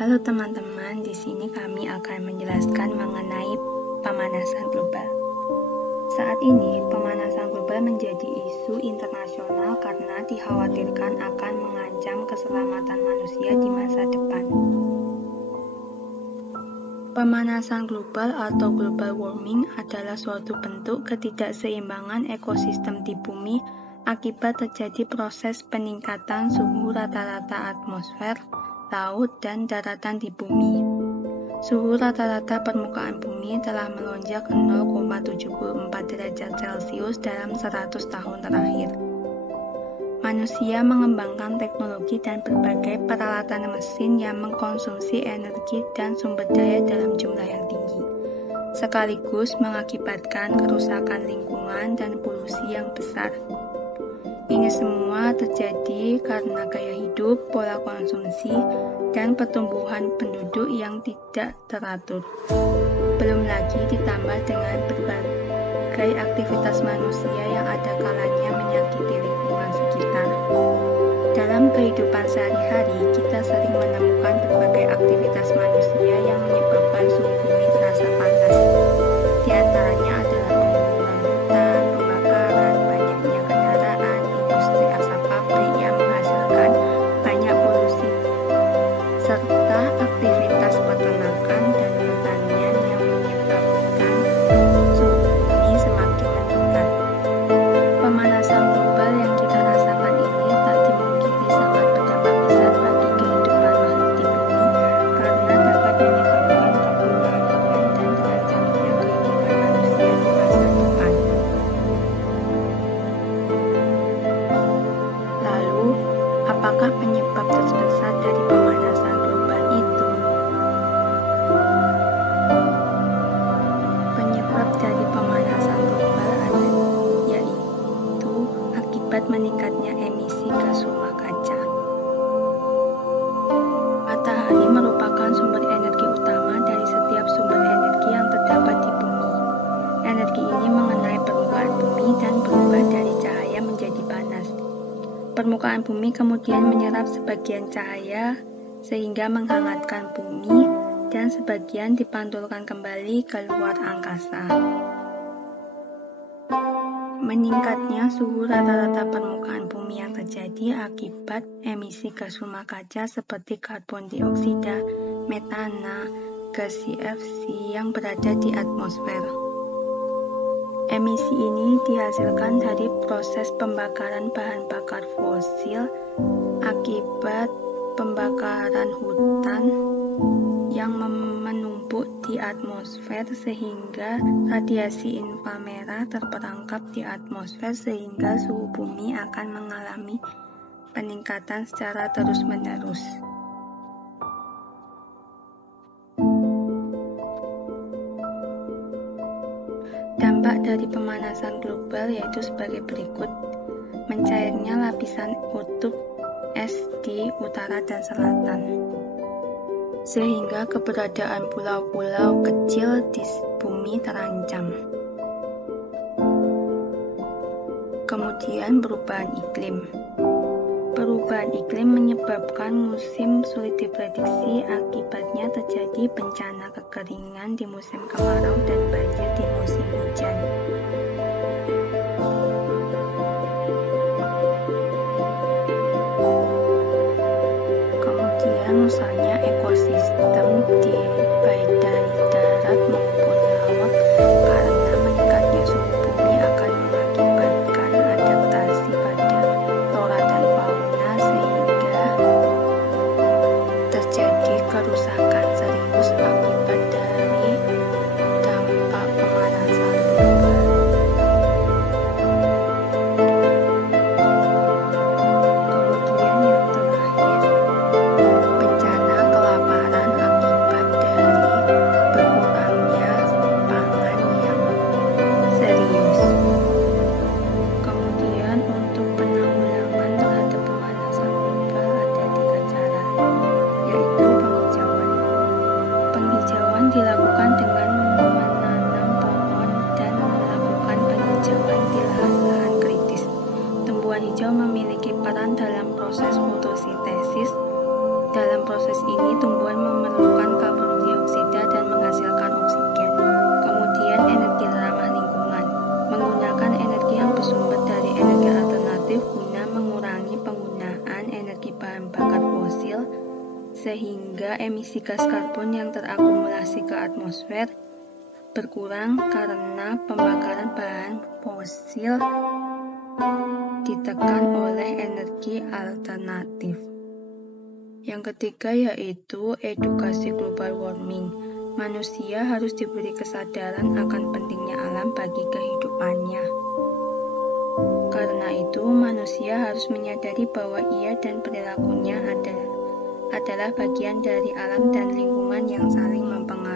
Halo teman-teman, di sini kami akan menjelaskan mengenai pemanasan global. Saat ini, pemanasan global menjadi isu internasional karena dikhawatirkan akan mengancam keselamatan manusia di masa depan. Pemanasan global atau global warming adalah suatu bentuk ketidakseimbangan ekosistem di bumi akibat terjadi proses peningkatan suhu rata-rata atmosfer, laut, dan daratan di bumi. Suhu rata-rata permukaan bumi telah melonjak 0,74 derajat Celcius dalam 100 tahun terakhir. Manusia mengembangkan teknologi dan berbagai peralatan mesin yang mengkonsumsi energi dan sumber daya dalam jumlah yang tinggi, sekaligus mengakibatkan kerusakan lingkungan dan polusi yang besar. Ini semua terjadi karena gaya hidup, pola konsumsi, dan pertumbuhan penduduk yang tidak teratur. Belum lagi ditambah dengan berbagai aktivitas manusia yang ada kalanya menyakiti lingkungan sekitar. Dalam kehidupan sehari-hari, kita sering menemukan berbagai aktivitas manusia yang menyebabkan suhu bumi terasa panas. Di antaranya adalah pembunuhan hutan, pembakaran, banyaknya kendaraan, industri asap pabrik yang menghasilkan banyak polusi, serta aktivitas peternakan dan pertanian yang menyebabkan suhu bumi semakin meningkat. Pemanasan global yang kita rasakan ini tak dimungkiri sangat berdampak besar bagi kehidupan makhluk di bumi karena dapat menyebabkan kepulauan dan terancamnya kehidupan manusia di masa depan. Lalu, apakah penyebab terbesar dari pemanasan global itu? Penyebab dari pemanasan global yaitu akibat meningkatnya emisi gas rumah kaca. Matahari merupakan sumber energi utama dari setiap sumber energi yang terdapat di bumi. Energi ini mengenai permukaan bumi dan berubah dari cahaya menjadi panas. Permukaan bumi kemudian menyerap sebagian cahaya sehingga menghangatkan bumi dan sebagian dipantulkan kembali ke luar angkasa. Meningkatnya suhu rata-rata permukaan bumi yang terjadi akibat emisi gas rumah kaca seperti karbon dioksida, metana, gas CFC yang berada di atmosfer. Emisi ini dihasilkan dari proses pembakaran bahan bakar fosil akibat pembakaran hutan yang menumpuk di atmosfer sehingga radiasi inframerah terperangkap di atmosfer sehingga suhu bumi akan mengalami peningkatan secara terus-menerus. Dampak dari pemanasan global yaitu sebagai berikut: mencairnya lapisan kutub es di utara dan selatan, sehingga keberadaan pulau-pulau kecil di bumi terancam. Kemudian perubahan iklim. Perubahan iklim menyebabkan musim sulit diprediksi, akibatnya terjadi bencana kekeringan di musim kemarau dan banjir di musim hujan. Kemudian rusaknya ekosistem baik dari darat maupun laut karena meningkatnya suhu bumi akan mengakibatkan adaptasi pada flora dan fauna sehingga terjadi kerusakan serius akibat dari dampak pemanasan global. Kemudian yang terakhir, bencana kelaparan akibat dari berkurangnya pangan yang serius. Kemudian untuk penanggulangan terhadap pemanasan global ada 3 cara, yaitu penghijauan. Penghijauan dilakukan dengan menanam pohon dan melakukan penghijauan di lahan-lahan kritis. Tumbuhan hijau memiliki peran dalam proses fotosintesis. Dalam proses ini, tumbuhan energi bahan bakar fosil, sehingga emisi gas karbon yang terakumulasi ke atmosfer berkurang karena pembakaran bahan fosil ditekan oleh energi alternatif. Yang ketiga yaitu edukasi global warming. Manusia harus diberi kesadaran akan pentingnya alam bagi kehidupannya. Karena itu, manusia harus menyadari bahwa ia dan perilakunya adalah bagian dari alam dan lingkungan yang saling mempengaruhi.